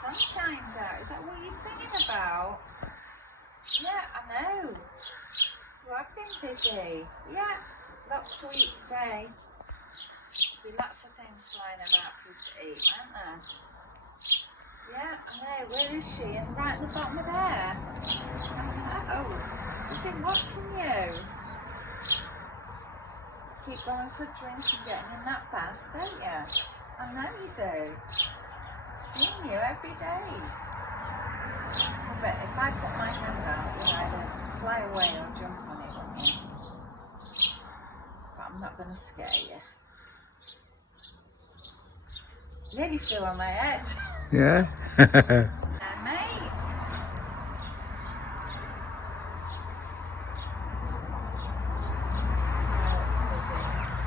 sun shines out. Is that what you're singing about? Yeah, I know. You have been busy. Yeah, lots to eat today. There'll be lots of things flying about for you to eat, won't there? Yeah, I know. Where is she? And right at the bottom of there. Oh, we've been watching you. Keep going for a drink and getting in that bath, don't you? I know you do. Seeing you every day. But if I put my hand out, you'll either fly away or jump on it, won't you? But I'm not going to scare you. Nearly flew on my head. Yeah. Mate.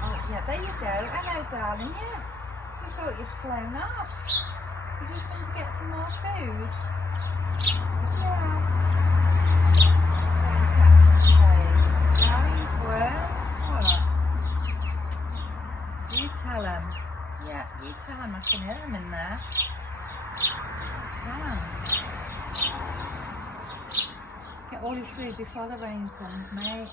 Oh, yeah, there you go. Hello, darling. Yeah. You thought you'd flown off. You just want to get some more food. Yeah. What are you catching today? Berries, worms, what? You tell him. Yeah, you tell him. I can hear him in there. Come on. Get all your food before the rain comes, mate.